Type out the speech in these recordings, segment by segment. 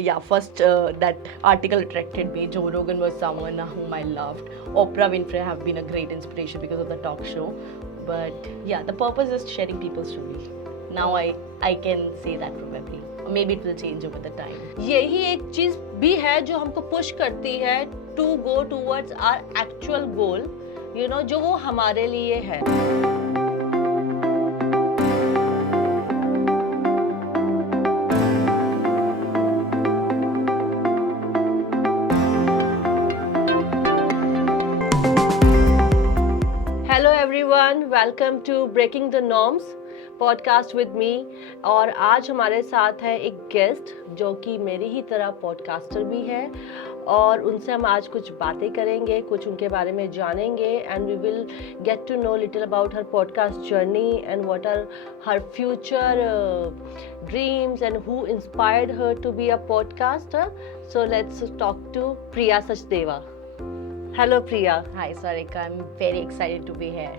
Yeah, first that article attracted me. Joe Rogan was someone whom I loved. Oprah Winfrey have been a great inspiration because of the talk show. But yeah, the purpose is sharing people's story. Now I can say that probably. Or maybe it will change over the time. यही एक चीज भी है जो हमको push करती है to go towards our actual goal, you know, जो वो हमारे लिए है. Hello everyone, welcome to breaking the norms podcast with me. और आज हमारे साथ है एक गेस्ट जो कि मेरी ही तरह पॉडकास्टर भी है, और उनसे हम आज कुछ बातें करेंगे, कुछ उनके बारे में जानेंगे, and we will get to know little about her podcast journey and what are her future dreams and who inspired her to be a podcaster. So let's talk to Priya Sachdeva. Hello Priya. Hi Sarika, I'm very excited to be here.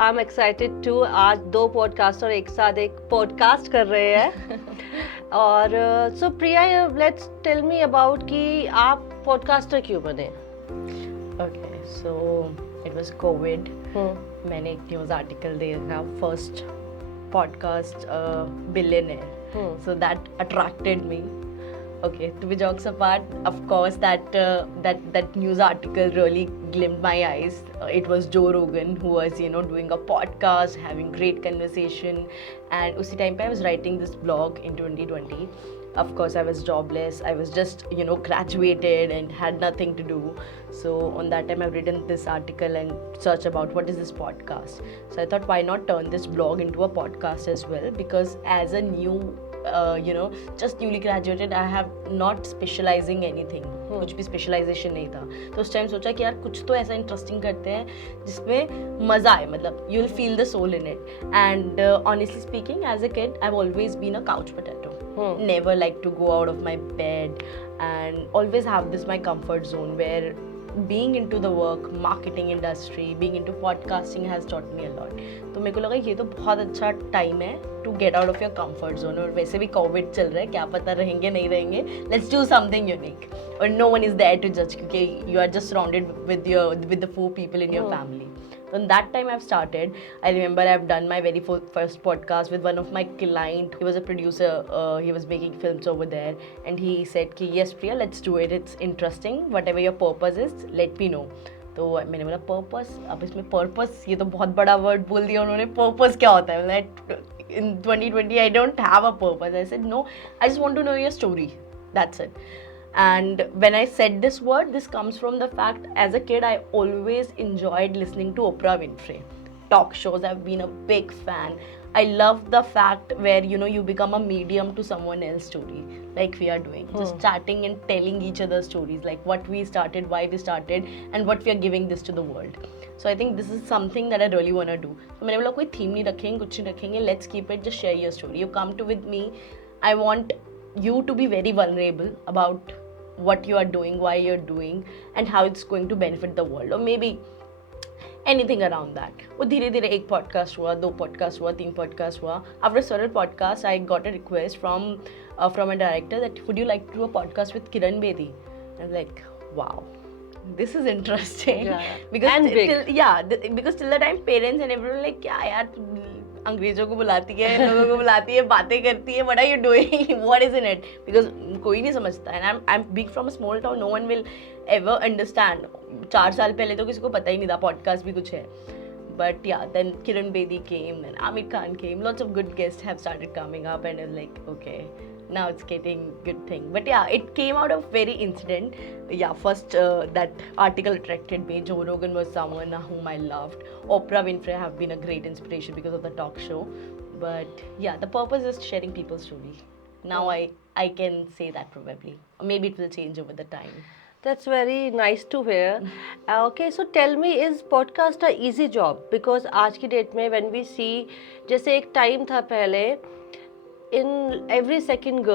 I am excited too. आज दो podcaster एक साथ एक podcast कर रहे हैं. और सो प्रिया, let's tell me about कि आप पॉडकास्टर क्यों बने. Okay, so it was COVID. मैंने एक न्यूज़ आर्टिकल देखा, first podcast billionaire, so that attracted me. Okay, to be jokes apart, of course that news article really glimpsed my eyes. It was Joe Rogan who was doing a podcast, having great conversation, and usi time pe I was writing this blog in 2020. Of course, I was jobless. I was just graduated and had nothing to do. So on that time, I've written this article and searched about what is this podcast. So I thought, why not turn this blog into a podcast as well? Because as a new just newly graduated, I have not specializing anything. कुछ भी specialisation नहीं था. तो उस time सोचा कि यार कुछ तो ऐसा इंटरेस्टिंग करते हैं जिसमें मज़ा आए, मतलब you will feel the soul in it. And honestly speaking, as a kid I have always been a couch potato. Never like to go out of my bed and always have this my comfort zone where being into the work, marketing industry, being into podcasting has taught me a lot. तो मेरे को लगा ये तो बहुत अच्छा time है to get out of your comfort zone. और वैसे भी कोविड चल रहा है, क्या पता रहेंगे नहीं रहेंगे, let's do something unique. और no one is there to judge क्योंकि you are just surrounded with the 4 people in your family. So in that time I've started. I remember I've done my very first podcast with one of my client. He was a producer. He was making films over there, and he said कि yes Priya, let's do it. It's interesting. Whatever your purpose is, let me know. तो मैंने बोला purpose, अब इसमें purpose ये तो बहुत बड़ा वर्ड बोल दिया उन्होंने. पर्पस क्या होता है? In 2020 I don't have a purpose. I said no, I just want to know your story. That's it. And when I said this word, this comes from the fact, as a kid I always enjoyed listening to Oprah Winfrey talk shows. I've been a big fan. I love the fact where you become a medium to someone else's story, like we are doing, just chatting and telling each other stories, like what we started, why we started, and what we are giving this to the world. So I think this is something that I really want to do. So मैंने बोला कोई theme नहीं रखेंगे, कुछ नहीं रखेंगे, let's keep it, just share your story. You come to with me. I want you to be very vulnerable about what you are doing, why you're doing, and how it's going to benefit the world, or maybe anything around that. वो धीरे धीरे एक podcast हुआ, 2 podcast हुआ, 3 podcast हुआ. After several podcasts, I got a request from a director that would you like to do a podcast with Kiran Bedi? I was like, wow, this is interesting. Yeah. Because And big. because till the time parents and everyone like क्या यार अंग्रेजों को बुलाती है, लोगों को बुलाती है, बातें करती है, what are you doing, what is in it? Because कोई नहीं समझता, and I'm big from a small town, no one will ever understand. 4 साल पहले तो किसी को पता ही नहीं था पॉडकास्ट भी कुछ है. But yeah, then Kiran Bedi came, then Amir Khan came, lots of good guests have started coming up, and I was like, okay, now it's getting good thing. But yeah, it came out of very incident. Yeah, first that article attracted me. Joe Rogan was someone whom I loved. Oprah Winfrey have been a great inspiration because of the talk show. But yeah, the purpose is sharing people's story. Now I can say that probably. Or maybe it will change over the time. That's very nice to hear. Okay, so tell me, is podcast a easy job? Because आज की date में when we see, जैसे एक time था पहले, in every second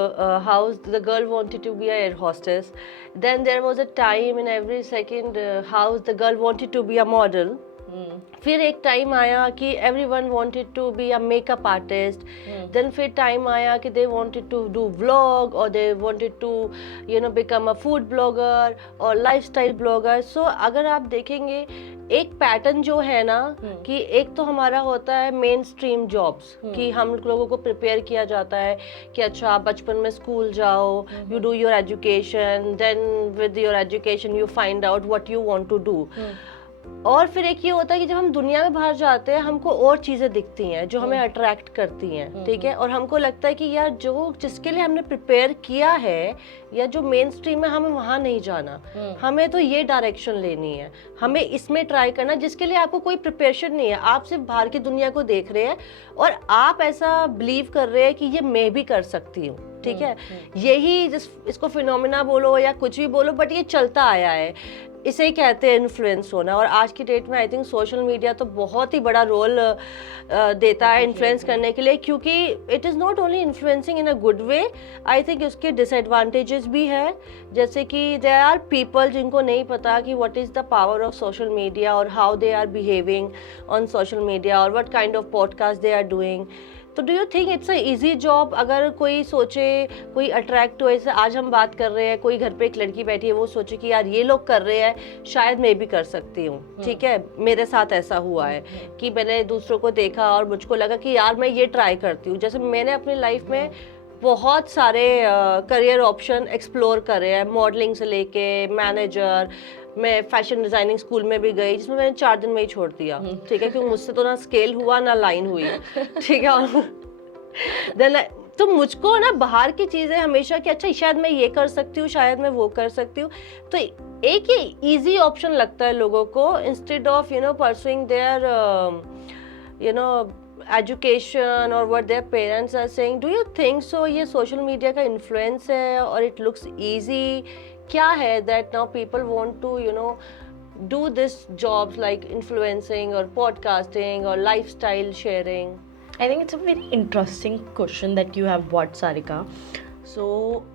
house the girl wanted to be a air hostess. Then there was a time in every second house the girl wanted to be a model. फिर एक time आया कि everyone wanted to be a makeup artist. Then फिर time आया कि they wanted to do vlog or they wanted to become a food blogger or lifestyle blogger. So अगर आप देखेंगे एक पैटर्न जो है ना कि एक तो हमारा होता है मेन स्ट्रीम जॉब्स कि हम लोगों को प्रिपेयर किया जाता है कि अच्छा आप बचपन में स्कूल जाओ, you do your education, then with your education you find out what you want to do. और फिर एक ये होता है कि जब हम दुनिया में बाहर जाते हैं हमको और चीज़ें दिखती हैं जो हमें अट्रैक्ट करती हैं, ठीक है, और हमको लगता है कि यार जो जिसके लिए हमने प्रिपेयर किया है या जो मेन स्ट्रीम है हमें वहाँ नहीं जाना, हमें तो ये डायरेक्शन लेनी है, हमें इसमें ट्राई करना जिसके लिए आपको कोई प्रिपरेशन नहीं है, आप सिर्फ बाहर की दुनिया को देख रहे हैं और आप ऐसा बिलीव कर रहे हैं कि ये मैं भी कर सकती हूँ, ठीक है. यही इसको फिनोमिना बोलो या कुछ भी बोलो, बट ये चलता आया है, इसे ही कहते हैं इन्फ्लुएंस होना. और आज की डेट में आई थिंक सोशल मीडिया तो बहुत ही बड़ा रोल देता है इन्फ्लुएंस करने के लिए, क्योंकि it is not only influencing in a good way, I think उसके डिसएडवांटेजेस भी है. जैसे कि देयर आर पीपल जिनको नहीं पता कि what is the power of social media और how they are behaving on social media और what kind of podcast they are doing. तो do you think it's a easy job? अगर कोई सोचे, कोई अट्रैक्ट हो, जैसे आज हम बात कर रहे हैं, कोई घर पे एक लड़की बैठी है, वो सोचे कि यार ये लोग कर रहे हैं, शायद मैं भी कर सकती हूँ, ठीक है. मेरे साथ ऐसा हुआ है कि मैंने दूसरों को देखा और मुझको लगा कि यार मैं ये ट्राई करती हूँ. जैसे मैंने अपनी लाइफ में बहुत सारे करियर ऑप्शन एक्सप्लोर करे हैं, मॉडलिंग से लेके मैनेजर, मैं फैशन डिजाइनिंग स्कूल में भी गई जिसमें मैंने 4 दिन में ही छोड़ दिया, ठीक है, क्योंकि मुझसे तो ना स्केल हुआ ना लाइन हुई, ठीक है. देन तो मुझको ना बाहर की चीज़ें हमेशा कि अच्छा शायद मैं ये कर सकती हूँ, शायद मैं वो कर सकती हूँ, तो एक ही इजी ऑप्शन लगता है लोगों को instead of pursuing their education और what their parents are saying. Do you think so ये सोशल मीडिया का इन्फ्लुएंस है और इट लुक्स ईजी? क्या है that now people want to do this jobs like influencing or podcasting or lifestyle sharing? I think it's a very interesting question that you have brought, Sarika. So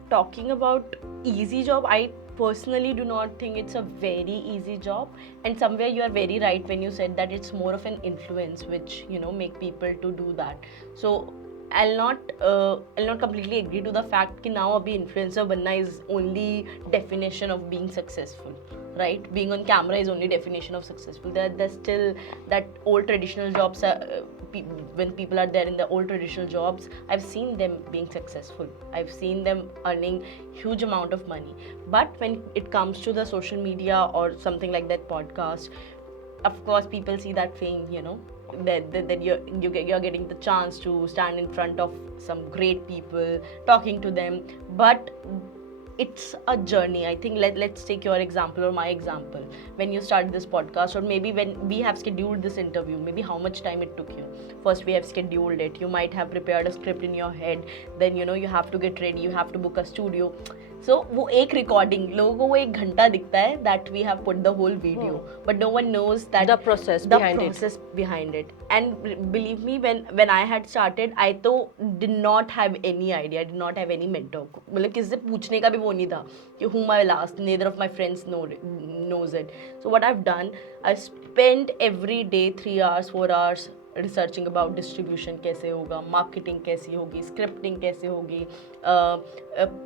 talking about easy job, I personally do not think it's a very easy job, and somewhere you are very right when you said that it's more of an influence which make people to do that. So I'll not completely agree to the fact कि now अभी influencer बनना is only definition of being successful, right? Being on camera is only definition of successful. There's still that old traditional jobs. When people are there in the old traditional jobs, I've seen them being successful. I've seen them earning huge amount of money. But when it comes to the social media or something like that podcast, of course people see that fame, that you're getting the chance to stand in front of some great people, talking to them. But it's a journey. I think let's take your example or my example. When you started this podcast, or maybe when we have scheduled this interview, maybe how much time it took you. First we have scheduled it, you might have prepared a script in your head, then you have to get ready, you have to book a studio. So वो एक recording लोगों को वो 1 घंटा दिखता है that we have put the whole video, but no one knows that the process behind it. And believe me, when I had started, I तो did not have any idea, I did not have any mentor. मतलब किसी से पूछने का भी वो नहीं था कि whom I will ask. Neither of my friends knows it. So what I've done, I spent every day 3 hours, 4 hours researching about distribution कैसे होगा, मार्केटिंग कैसी होगी, स्क्रिप्टिंग कैसे होगी,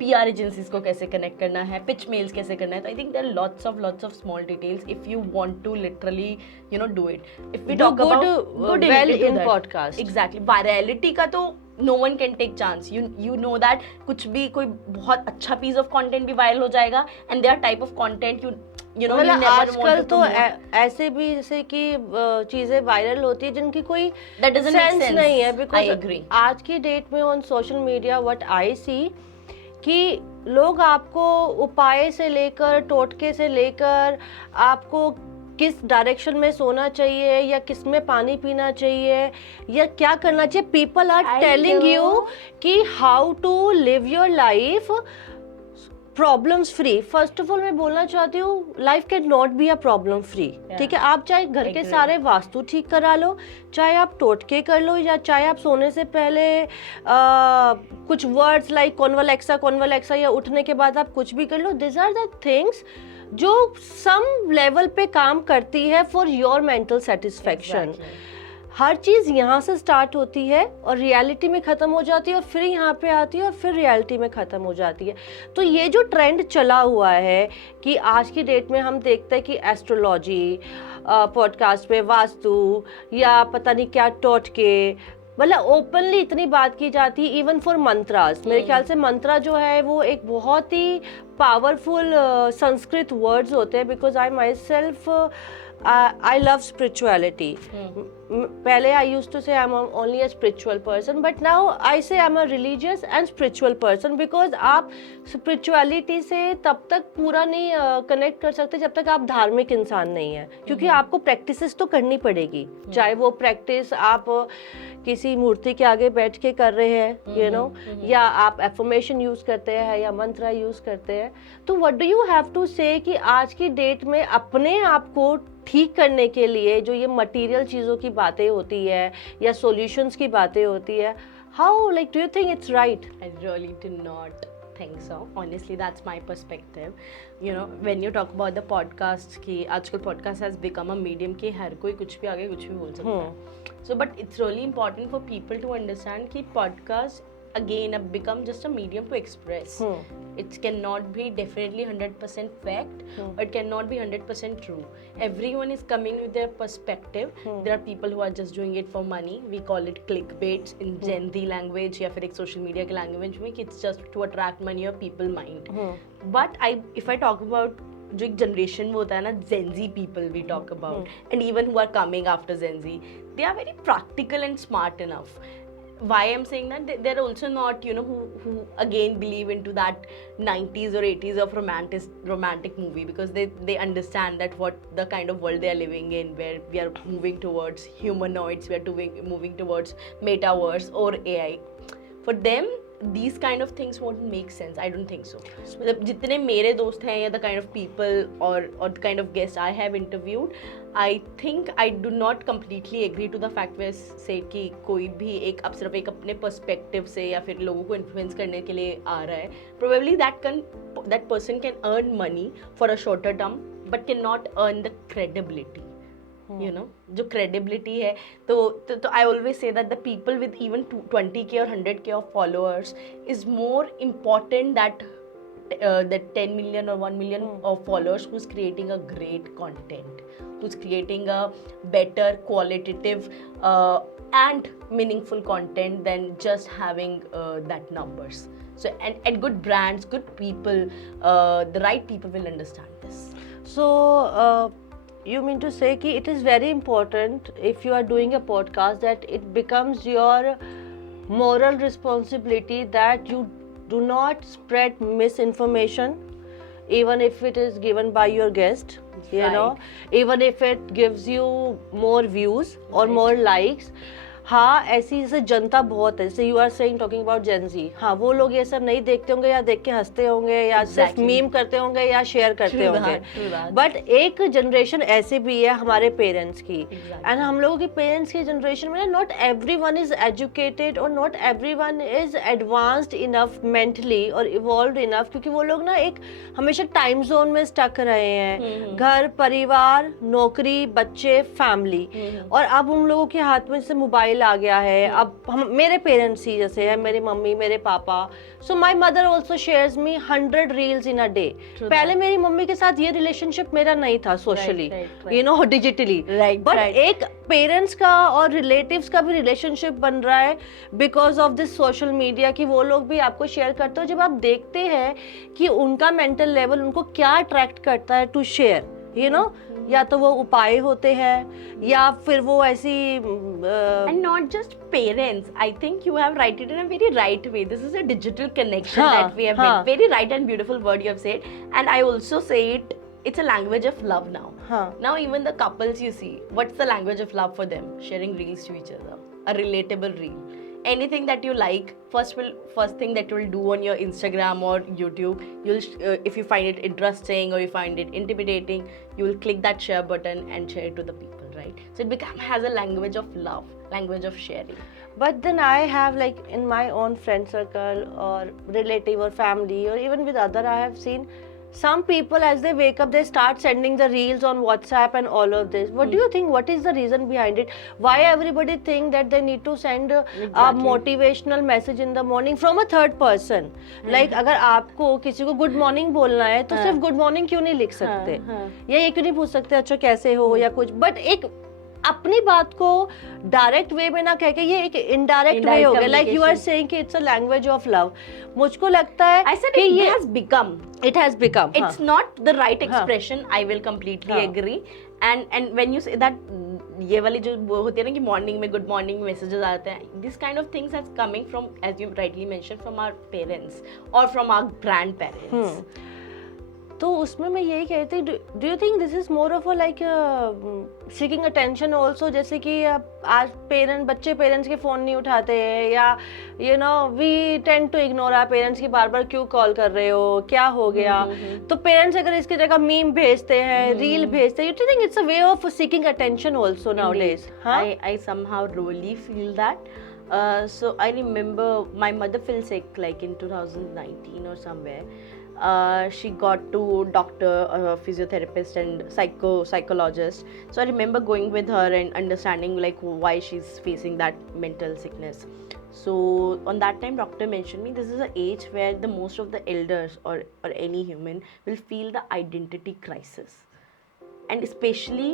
PR एजेंसीज को कैसे कनेक्ट करना है, पिच मेल्स कैसे करना है. तो I think there lots of small details if you want to literally do it. If we talk about good in podcast, exactly virality का तो no one can take chance. You know that कुछ भी कोई बहुत अच्छा piece of content भी viral हो जाएगा, and there are type of content you know you never आजकल तो ऐसे भी जैसे कि चीजें वायरल होती है जिनकी कोई that doesn't make sense नहीं है. I agree. आज की डेट में on social media what I see कि लोग आपको उपाय से लेकर, टोटके से लेकर, आपको किस डायरेक्शन में सोना चाहिए या किस में पानी पीना चाहिए या क्या करना चाहिए, पीपल आर टेलिंग यू कि how to live your life problems free, first of all मैं बोलना चाहती हूँ life can not be a problem free. ठीक है, आप चाहे घर के सारे वास्तु ठीक करा लो, चाहे आप टोटके कर लो, या चाहे आप सोने से पहले कुछ वर्ड्स लाइक कॉन्वलेक्सा या उठने के बाद आप कुछ भी कर लो, दिस आर द थिंग्स जो सम लेवल पे काम करती है फॉर योर मेंटल सेटिस्फेक्शन। हर चीज़ यहाँ से स्टार्ट होती है और रियलिटी में ख़त्म हो जाती है, और फिर यहाँ पे आती है और फिर रियलिटी में ख़त्म हो जाती है। तो ये जो ट्रेंड चला हुआ है कि आज की डेट में हम देखते हैं कि एस्ट्रोलॉजी पॉडकास्ट पे वास्तु या पता नहीं क्या टोटके, मतलब ओपनली इतनी बात की जाती है, इवन फॉर मंत्रास। मेरे ख्याल से मंत्रा जो है वो एक बहुत ही पावरफुल संस्कृत वर्ड्स होते हैं, because I my self I love spirituality. पहले I used to say I'm only a spiritual person, but now I say I'm a religious and spiritual person, because आप spirituality से तब तक पूरा नहीं कनेक्ट कर सकते जब तक आप धार्मिक इंसान नहीं है, क्योंकि आपको प्रैक्टिसेस तो करनी पड़ेगी। चाहे वो प्रैक्टिस आप किसी मूर्ति के आगे बैठ के कर रहे हैं, यू नो, या आप एफर्मेशन यूज करते हैं या मंत्र यूज करते हैं। तो what do you have to say कि आज की डेट में अपने आप को ठीक करने के लिए जो ये मटेरियल चीज़ों की बातें होती है या सॉल्यूशंस की बातें होती है, how like do you think it's right? I really do not think so. Honestly, that's my perspective. You know, when you talk about the podcast कि आजकल podcast has become a medium कि हर कोई कुछ भी आगे कुछ भी बोल सकता है. So, but it's really important for people to understand कि podcast again become just a medium to express. It cannot be definitely 100% fact, or it cannot be 100% true. Everyone is coming with their perspective. There are people who are just doing it for money. We call it clickbaits in Gen Z language, या फिर एक social media के language में कि it's just to attract money or people mind. But if I talk about जो एक generation वो होता है ना, Gen Z people we talk about, and even who are coming after Gen Z, they are very practical and smart enough. Why I'm saying that, they're also not, you know, who again believe into that 90s or 80s of romantic movie, because they understand that what the kind of world they are living in, where we are moving towards humanoids, we are moving towards metaverse or AI. For them these kind of things won't make sense. I don't think so. मतलब जितने मेरे दोस्त हैं या the kind of people or the kind of guests I have interviewed, I think I do not completely agree to the fact where say कि कोई भी एक अब सिर्फ एक अपने perspective से या फिर लोगों को influence करने के लिए आ रहा है. Probably that person can earn money for a shorter term but cannot earn the credibility. You know, जो credibility है, तो I always say that the people with even 20k or 100k of followers is more important that 10 million or 1 million of followers who's creating a great content, who's creating a better qualitative and meaningful content than just having that numbers. So and good brands, good people, the right people will understand this. So you mean to say कि it is very important if you are doing a podcast that it becomes your moral responsibility that you do not spread misinformation, even if it is given by your guest, you know, even if it gives you more views or more likes. हाँ, ऐसी जैसे जनता बहुत है, जैसे you are saying talking about Gen Z, हाँ वो लोग ये सब नहीं देखते होंगे या देख के हंसते होंगे या सिर्फ मीम करते होंगे या शेयर करते होंगे, बट एक जनरेशन ऐसे भी है हमारे पेरेंट्स की, एंड हम लोगों के पेरेंट्स की जनरेशन में नॉट एवरीवन इज एजुकेटेड और not everyone is advanced enough mentally और इवॉल्व्ड इनफ, क्योंकि वो लोग ना एक हमेशा टाइम जोन में स्टक रहे हैं, घर परिवार नौकरी बच्चे फैमिली, और अब उन लोगों के हाथ में जैसे मोबाइल आ गया है। अब हम मेरे पेरेंट्स ही जैसे है, मेरी मम्मी मेरे पापा, so my mother also shares me 100 reels in a day. पहले मेरी मम्मी के साथ ये रिलेशनशिप मेरा नहीं था socially, you know, digitally, but एक पेरेंट्स का और रिलेटिव्स का भी रिलेशनशिप बन रहा है because of this social media, कि वो लोग भी आपको शेयर करते हो। जब आप देखते हैं कि उनका मेंटल लेवल उनको क्या अट्रैक्ट करता है टू शेयर, यू नो, या तो वो उपाय होते हैं या फिर वो ऐसी and not just parents. I think you have write it in a very right way. This is a digital connection that we have made. Very right and beautiful word you have said, and I also say it's a language of love now. Now even the couples you see, what's the language of love for them? Sharing reels to each other, a relatable reel. anything that you like, first thing that you'll do on your Instagram or YouTube, you'll if you find it interesting or you find it intimidating, you will click that share button and share it to the people, right? So it has a language of love, language of sharing. But then I have, like, in my own friend circle or relative or family or even with other, I have seen some people as they wake up they start sending the reels on WhatsApp and all of this. What do you think, what is the reason behind it? Why everybody think that they need to send a motivational message in the morning from a third person? Like अगर आपको किसी को good morning बोलना है तो सिर्फ good morning क्यों नहीं लिख सकते, या ये क्यों नहीं पूछ सकते अच्छा कैसे हो या कुछ, बट एक अपनी बात को डायरेक्ट वे में ना कह के ये एक इनडायरेक्ट वे हो गया. लाइक यू आर सेइंग कि it's a language of love. मुझको लगता है कि ये it has become it's not the right expression. I will completely agree. And when you say that, ये वाली जो होती है ना कि मॉर्निंग में गुड मॉर्निंग मैसेजेस आते हैं, this kind of things has coming from, as you rightly mention, from our parents और फ्रॉम आवर ग्रैंड पेरेंट्स. तो उसमें मैं यही कहती हूँ, do you think this is more of a like seeking attention also? जैसे कि आज बच्चे पेरेंट्स के फोन नहीं उठाते हैं, या you know we tend to ignore our parents की बार बार क्यों कॉल कर रहे हो, क्या हो गया. तो पेरेंट्स अगर इसकी जगह मीम भेजते हैं, रील भेजते हैं, you think it's a way of seeking attention also nowadays? I somehow really feel that. So I remember my mother fell sick like in 2019 or somewhere. She got to doctor, physiotherapist and psychologist. So I remember going with her and understanding like why she's facing that mental sickness. So on that time doctor mentioned me, this is an age where the most of the elders or any human will feel the identity crisis, and especially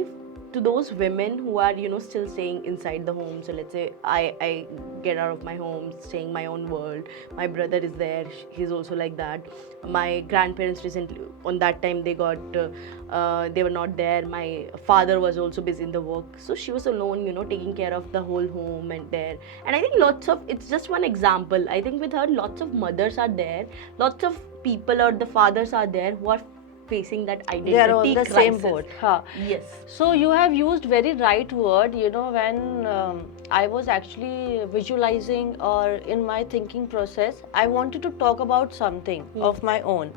to those women who are, you know, still staying inside the home. So let's say I get out of my home, staying my own world, my brother is there, he's also like that, my grandparents recently on that time they were not there, my father was also busy in the work, so she was alone, you know, taking care of the whole home and there. And I think it's just one example. I think with her lots of mothers are there, lots of people or the fathers are there who are facing that identity crisis. They are on the crisis. same boat. Yes. So you have used very right word. You know, when I was actually visualizing or in my thinking process, I wanted to talk about something of my own,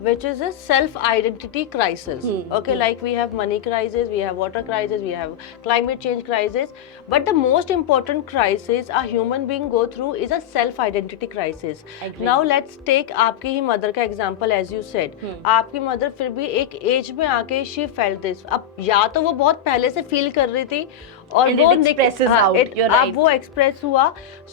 which is a self-identity crisis. Okay, like we have money crisis, we have water crisis, we have climate change crisis, but the most important crisis a human being go through is a self-identity crisis. Now let's take आपकी ही mother का example, as you said. आपकी mother फिर भी एक as में आके she felt this. अब या तो वो बहुत पहले से फील कर रही थी और And वो right. वो एक्सप्रेस हुआ.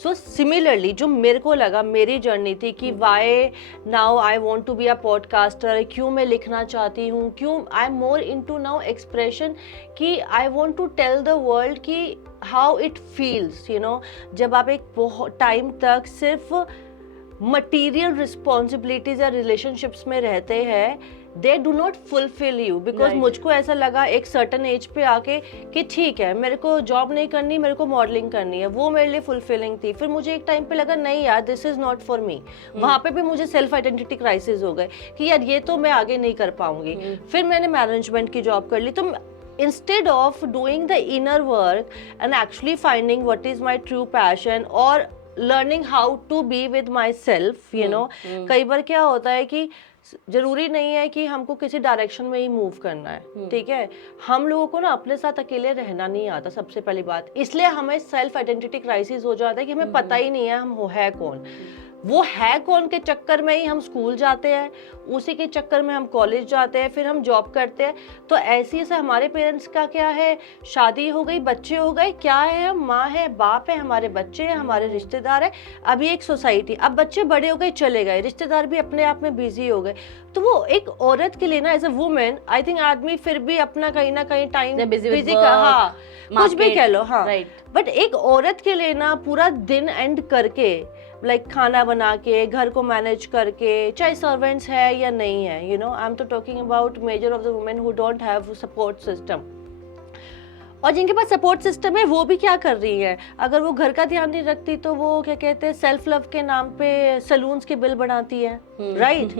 सो सिमिलरली जो मेरे को लगा, मेरी जर्नी थी कि why now I want to be a podcaster, क्यों मैं लिखना चाहती हूँ, क्यों I am more into now expression, कि I want to tell the world कि how it feels, you know. जब आप एक बहुत टाइम तक सिर्फ मटीरियल रिस्पॉन्सिबिलिटीज या रिलेशनशिप्स में रहते हैं, they do not fulfil you. Because मुझको ऐसा लगा एक सर्टन एज पे आके कि ठीक है मेरे को जॉब नहीं करनी, मेरे को मॉडलिंग करनी है, वो मेरे लिए फुलफिलिंग थी. फिर मुझे एक टाइम पे लगा नहीं यार, this is not for me. वहाँ पे भी मुझे सेल्फ आइडेंटिटी क्राइसिस हो गए कि यार ये तो मैं आगे नहीं कर पाऊंगी. फिर मैंने मैनेजमेंट की जॉब कर ली. तो instead of doing the inner work and actually finding what is my true passion or learning how to be with myself, you know, कई बार क्या होता है कि जरूरी नहीं है कि हमको किसी डायरेक्शन में ही मूव करना है. ठीक है, हम लोगों को ना अपने साथ अकेले रहना नहीं आता, सबसे पहली बात. इसलिए हमें सेल्फ आइडेंटिटी क्राइसिस हो जाता है कि हमें पता ही नहीं है हम है कौन. वो है कौन के चक्कर में ही हम स्कूल जाते हैं, उसी के चक्कर में हम कॉलेज जाते हैं, फिर हम जॉब करते हैं. तो ऐसे हमारे पेरेंट्स का क्या है, शादी हो गई, बच्चे हो गए, क्या है, हम माँ है, बाप है, हमारे बच्चे हैं, हमारे रिश्तेदार है, अभी एक सोसाइटी. अब बच्चे बड़े हो गए, चले गए, रिश्तेदार भी अपने आप में बिजी हो गए. तो वो एक औरत के लिए ना, as a women, I think आदमी फिर भी अपना कहीं ना कहीं टाइम बिजी का, हाँ कुछ भी कह लो, हाँ, बट एक औरत के लिए ना पूरा दिन एंड करके, लाइक खाना बना के, घर को मैनेज करके, चाहे सर्वेंट्स है या नहीं है, यू नो, आई एम तो talking about measure of the women who don't have support system. और जिनके पास सपोर्ट सिस्टम है वो भी क्या कर रही है, अगर वो घर का ध्यान नहीं रखती तो वो क्या कहते हैं सेल्फ लव के नाम पे सलून्स के बिल बढ़ाती है, राइट,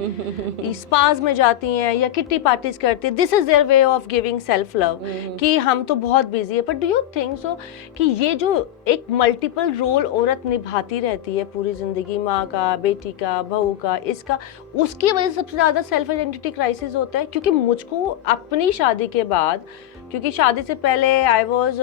स्पास में जाती हैं या किट्टी पार्टीज करती है. This is their way of giving self love कि हम तो बहुत बिजी है. बट डू यू थिंक सो कि ये जो एक मल्टीपल रोल औरत निभाती रहती है पूरी जिंदगी, माँ का, बेटी का, बहू का, इसका, उसकी वजह से सबसे ज्यादा सेल्फ आइडेंटिटी क्राइसिस होता है? क्योंकि मुझको अपनी शादी के बाद, क्योंकि शादी से पहले I was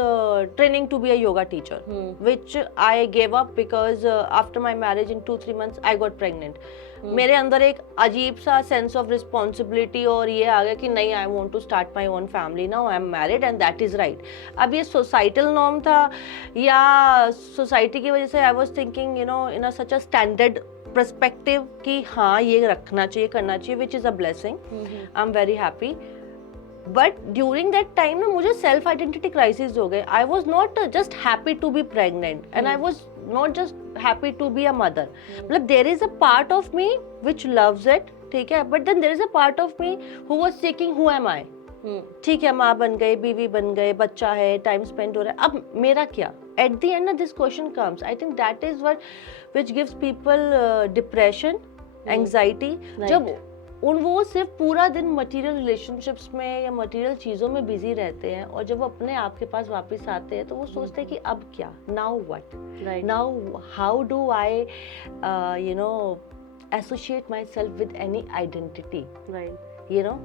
training to be a yoga teacher which I gave up because after my marriage in 2-3 months I got pregnant. मेरे अंदर एक अजीब सा सेंस ऑफ रिस्पॉन्सिबिलिटी और ये आ गया कि नहीं, I want to start my own family now, I am married and that is right. अब ये सोसाइटल नॉर्म था या सोसाइटी की वजह से I was thinking you know in a such a standard perspective कि हाँ ये रखना चाहिए, करना चाहिए, which is a blessing. I am very happy. But during that time ना मुझे सेल्फ आइडेंटिटी क्राइसिस हो गए. I was not just happy to be pregnant and I was not just happy to be a mother. मतलब there is a part of me which loves it, ठीक है, but then there is a part of me who was seeking who am I. ठीक है, माँ बन गए, बीवी बन गए, बच्चा है, टाइम स्पेंड हो रहा है, अब मेरा क्या? At the end this question comes. I think that is what which gives people depression, anxiety. जब वो सिर्फ पूरा दिन मटेरियल रिलेशनशिप्स में या मटेरियल चीज़ों में बिजी रहते हैं और जब वो अपने आप के पास वापस आते हैं तो वो सोचते हैं कि अब क्या, now what, now how do I you know associate my self with any identity, right, you know.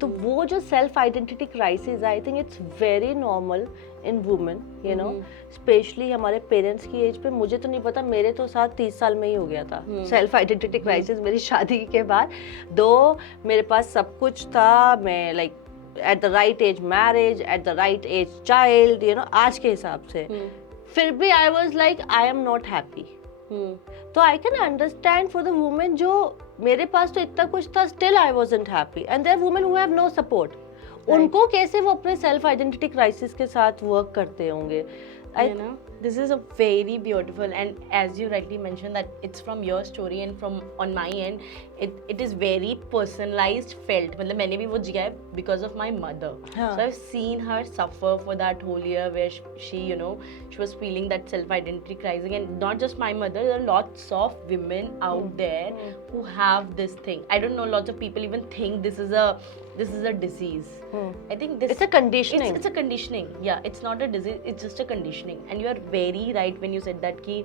तो वो जो self identity crisis, I think it's very normal in women, you know, specially हमारे पेरेंट्स की as पे. मुझे तो नहीं पता, मेरे तो साथ 30 साल में ही हो गया था सेल्फ आइडेंटिटी क्राइसिस मेरी शादी के बाद. दो मेरे पास सब कुछ था, मैं like at the right age marriage, at the right age child, you know, आज के हिसाब से, फिर भी I was like I am not happy. तो I can understand for the women जो मेरे पास तो इतना कुछ था, still I wasn't happy, and there women who have no support. उनको कैसे वो अपने सेल्फ आइडेंटिटी क्राइसिस के साथ वर्क करते होंगे? You know, this is a very beautiful, and as you rightly mentioned that it's from your story and from on my end, it is very personalized felt. मतलब मैंने भी वो जिया है because of my mother. So I've seen her suffer for that whole year where she you know she was feeling that self identity crisis, and not just my mother, there are lots of women out there who have this thing. I don't know, lots of people even think this is a disease. I think it's a conditioning. It's a conditioning. Yeah, it's not a disease, it's just a conditioning. And you are very right when you said that कि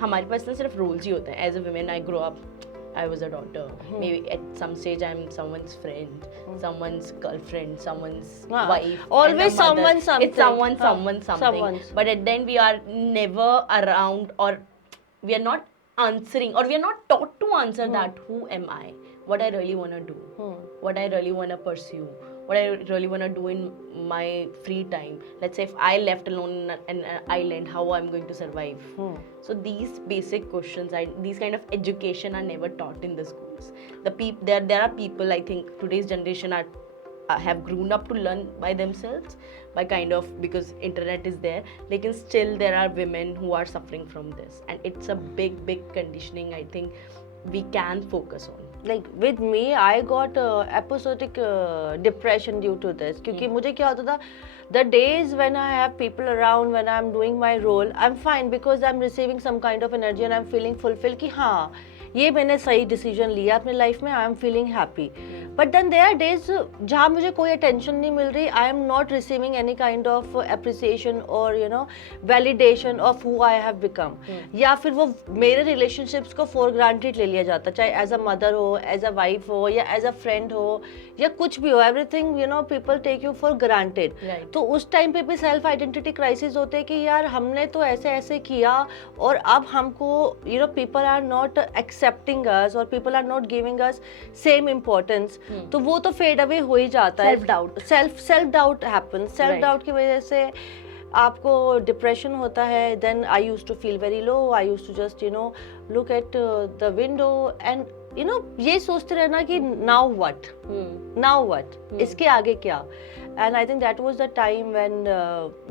हमारे पास ना सिर्फ roles ही होते हैं. As a woman, I grew up, I was a daughter. Maybe at some stage I'm someone's friend, someone's girlfriend, someone's wife. Always someone something. It's someone something. But at the end we are never around, or we are not answering, or we are not taught to answer that who am I, what I really want to do, what I really want to pursue, what I really want to do in my free time. Let's say if I left alone in an island, how I'm going to survive. So these basic questions, these kind of education are never taught in the schools. There are people, I think today's generation have grown up to learn by themselves, by kind of, because internet is there, lekin still there are women who are suffering from this, and it's a big conditioning I think we can focus on. Like with me, I got episodic depression due to this. क्योंकि मुझे क्या होता था, the days when I have people around, when I'm doing my role, I'm fine because I'm receiving some kind of energy and I'm feeling fulfilled कि हाँ ये मैंने सही डिसीजन लिया अपने लाइफ में, I am feeling happy. But then there are days जहाँ मुझे कोई अटेंशन नहीं मिल रही, I am not receiving any kind of appreciation और you know validation of who I have become. या फिर वो मेरे रिलेशनशिप्स को फॉर ग्रांटेड ले लिया जाता, चाहे एज अ मदर हो, एज अ वाइफ हो, या एज अ फ्रेंड हो, या कुछ भी हो, everything you know people take you for granted. तो उस टाइम पे भी सेल्फ आइडेंटिटी क्राइसिस होते हैं कि यार हमने तो ऐसे ऐसे किया और अब हमको you know people are not accepting us और people are not giving us same importance. तो वो तो फेड अवे हो ही जाता है. Self doubt happens. Self doubt की वजह से आपको डिप्रेशन होता है. Then I used to feel very low. I used to just you know look at the window and you know ये सोचते रहना कि नाउ व्हाट, इसके आगे क्या. and I think that was the time when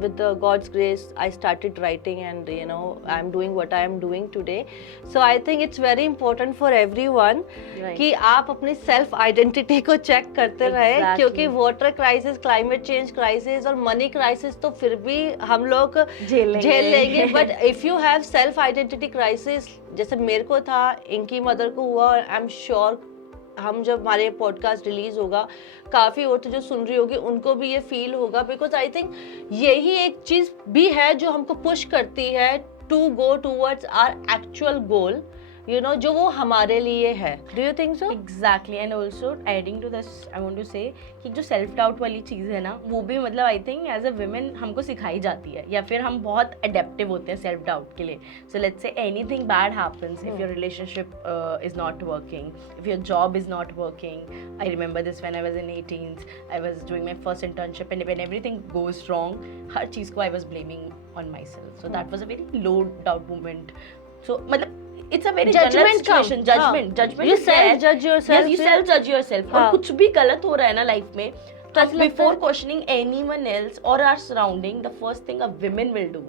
with the God's grace I started writing, and I'm doing what I am doing today. So I think it's very important for everyone कि आप अपनी self identity को check करते रहे, क्योंकि water crisis, climate change crisis और money crisis तो फिर भी हम लोग झेल लेंगे, but if you have self identity crisis जैसे मेरे को था, इनकी मदर को हुआ, और आई एम श्योर हम जब हमारे पॉडकास्ट रिलीज होगा काफ़ी औरतें जो सुन रही होगी उनको भी ये फील होगा, बिकॉज आई थिंक यही एक चीज़ भी है जो हमको पुश करती है to go towards our actual goal, जो वो हमारे लिए है. Do you think so? Exactly. And also adding to this I want to say कि जो सेल्फ डाउट वाली चीज़ है ना, वो भी मतलब I think as a women हमको सिखाई जाती है, या फिर हम बहुत अडेप्टिव होते हैं सेल्फ डाउट के लिए. So let's say anything bad happens, if your relationship is not working, if your job is not working. I remember this when I was in 18s, I was doing my first internship, and when everything goes wrong, हर चीज़ को I was blaming on myself. So that was a very low doubt moment. So मतलब it's a very judgment situation. Judgment you self judge yourself. Yes, you self judge yourself. और कुछ भी गलत हो रहा है ना लाइफ में, before questioning anyone else or our surrounding, the first thing a woman will do,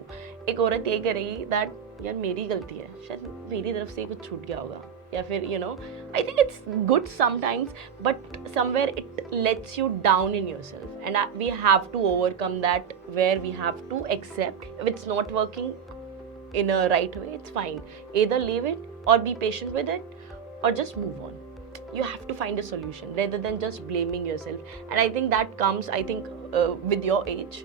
एक औरत ये करेगी that यार मेरी गलती है, शायद मेरी तरफ से कुछ छूट गया होगा, या फिर I think it's good sometimes, but somewhere it lets you down in yourself, and we have to overcome that, where we have to accept if it's not working in a right way, it's fine. Either leave it or be patient with it, or just move on. You have to find a solution rather than just blaming yourself. And I think that comes, with your age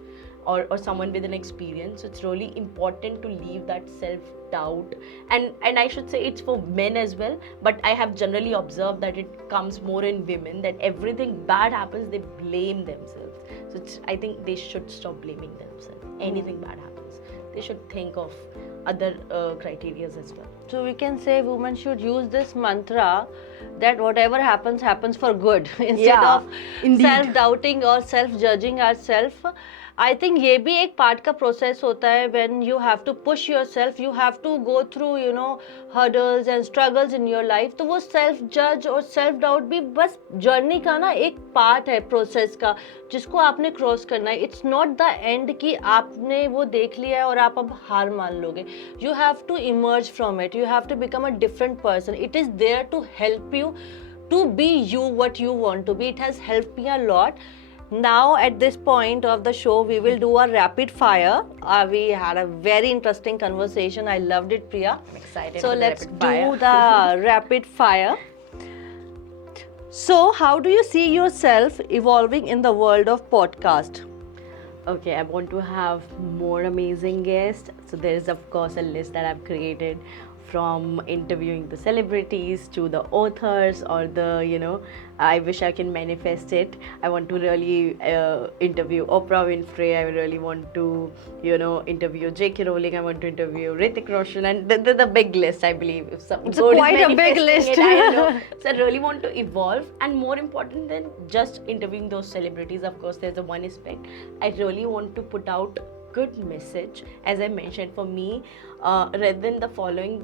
or someone with an experience. So it's really important to leave that self-doubt. And I should say it's for men as well, but I have generally observed that it comes more in women, that everything bad happens, they blame themselves. So I think they should stop blaming themselves. Anything bad happens, they should think of other criterias as well. So we can say women should use this mantra that whatever happens, happens for good, instead of self-doubting or self-judging ourselves. I think ये भी एक part का process होता है. when you have to push yourself, you have to go through hurdles and struggles in your life. तो वो self judge और self doubt भी बस जर्नी का ना एक पार्ट है प्रोसेस का, जिसको आपने क्रॉस करना है. इट्स नॉट द एंड कि आपने वो देख लिया है और आप अब हार मान लोगे. You have to emerge from it, you have to become a different person. It is there to help you to be you what you want to be. It has helped me a lot. Now at this point of the show we will do a rapid fire. We had a very interesting conversation. I loved it, Priya. I'm excited. So let's do the rapid fire. So how do you see yourself evolving in the world of podcast? Okay, I want to have more amazing guests. So there is of course a list that I've created, from interviewing the celebrities to the authors, or the I wish I can manifest it. I want to really interview Oprah Winfrey. I really want to interview J.K. Rowling. I want to interview Hrithik Roshan, and the big list, I believe. If it's quite a big list. I know. So I really want to evolve, and more important than just interviewing those celebrities, of course there's a one aspect. I really want to put out good message, as I mentioned. For me, rather than the following,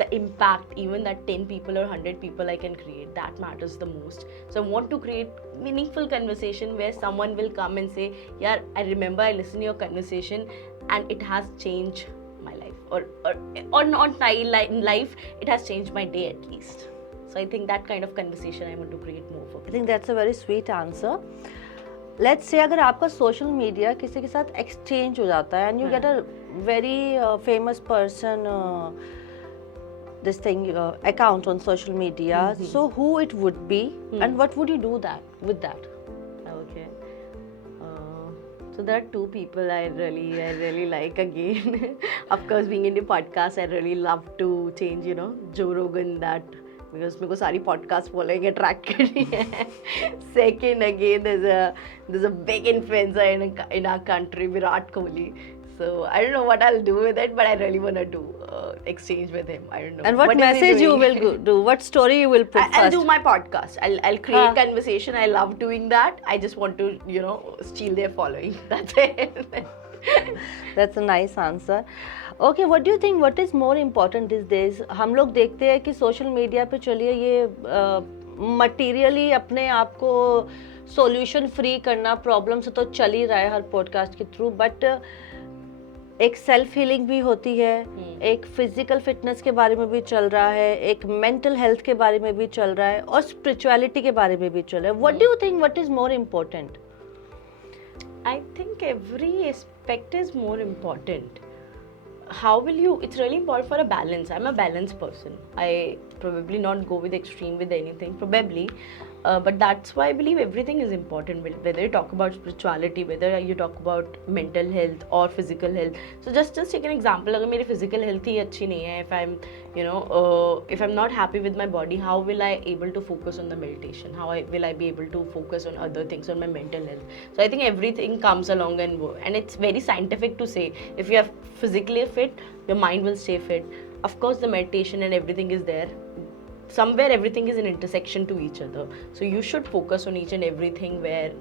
the impact, even that 10 people or 100 people I can create, that matters the most. So I want to create meaningful conversation where someone will come and say, yeah, I remember I listened to your conversation and it has changed my life, or not my life, it has changed my day at least. So I think that kind of conversation I want to create more for. I think that's a very sweet answer. Let's say अगर आपका social media किसी के साथ exchange हो जाता है, and you get a very famous person this thing account on social media, so who it would be, and what would you do with that? Okay, so there are two people I really like again. Of course, being in the podcast, I really love to change Joe Rogan, that because मेरे को सारी podcast following attract कर रही है. Second, again, there's a big influencer in our country, Virat Kohli. So I don't know what I'll do with it, but I really want to do exchange with him. I don't know. And what message you will do? What story you will put first? I'll do my podcast. I'll create conversation. I love doing that. I just want to steal their following. That's it. That's a nice answer. Okay, what do you think? What is more important these days? हम लोग देखते हैं कि social media पे चलिए ये materially अपने आप को सॉल्यूशन फ्री करना प्रॉब्लम से तो चल ही रहा है हर पॉडकास्ट के थ्रू, बट एक सेल्फ हीलिंग भी होती है, एक फिजिकल फिटनेस के बारे में भी चल रहा है, एक मेंटल हेल्थ के बारे में भी चल रहा है और स्पिरिचुअलिटी के बारे में भी चल रहा है. What do you think, what is more important? I think every aspect is more important. How will you, it's really important for a balance. I'm a balanced person. I probably not go with extreme with anything, probably. But that's why I believe everything is important, whether you talk about spirituality, whether you talk about mental health or physical health. So just take an example. अगर मेरी physical health ही अच्छी नहीं है, if I'm if I'm not happy with my body, how will I able to focus on the meditation? Will I be able to focus on other things, on my mental health? So I think everything comes along and it's very scientific to say, if you are physically fit, your mind will stay fit. Of course, the meditation and everything is there. Somewhere everything is an intersection to each other. So you should focus on each and everything where,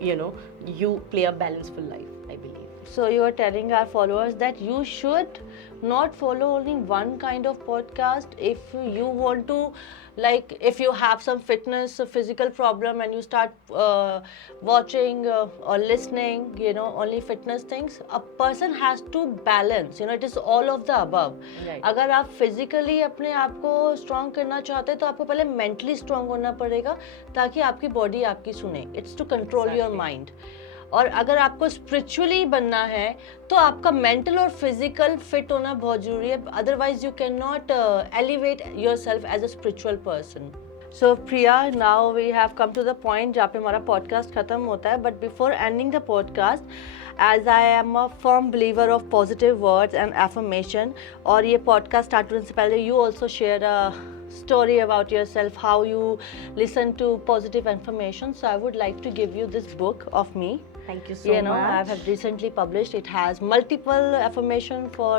you play a balanceful life, I believe. So you are telling our followers that you should not follow only one kind of podcast. If you want to, like, if you have some fitness physical problem and you start watching or listening only fitness things, a person has to balance, it is all of the above. Right. अगर आप physically अपने आप को strong करना चाहते हैं तो आपको पहले मेंटली स्ट्रॉन्ग होना पड़ेगा ताकि आपकी बॉडी आपकी सुने. It's to control your mind. और अगर आपको स्पिरिचुअली बनना है तो आपका मेंटल और फिजिकल फिट होना बहुत जरूरी है. Otherwise you can not elevate your self as a spiritual person. So Priya, now we have come to the point जहाँ पे हमारा पॉडकास्ट खत्म होता है. But before ending the podcast, as I am a firm believer of positive words and affirmation, और ये podcast start होने से पहले you also share story about yourself, how you listen to positive information. So I would like to give you this book of me. Thank you so much. I have recently published. It has multiple affirmation for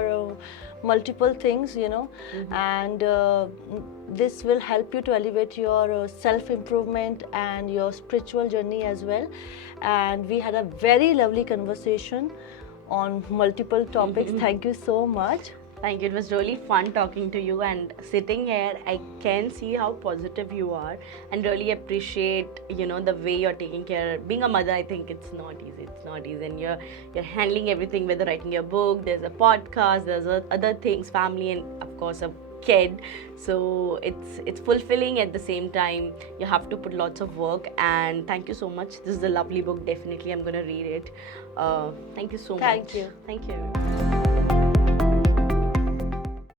multiple things, and this will help you to elevate your self-improvement and your spiritual journey as well. And we had a very lovely conversation on multiple topics. Thank you so much. Thank you. It was really fun talking to you, and sitting here, I can see how positive you are, and really appreciate, the way you're taking care. Being a mother, I think it's not easy. It's not easy, and you're handling everything, whether writing your book, there's a podcast, there's other things, family, and of course a kid. So it's fulfilling. At the same time, you have to put lots of work. And thank you so much. This is a lovely book. Definitely, I'm gonna read it. Thank you so much. Thank you. Thank you.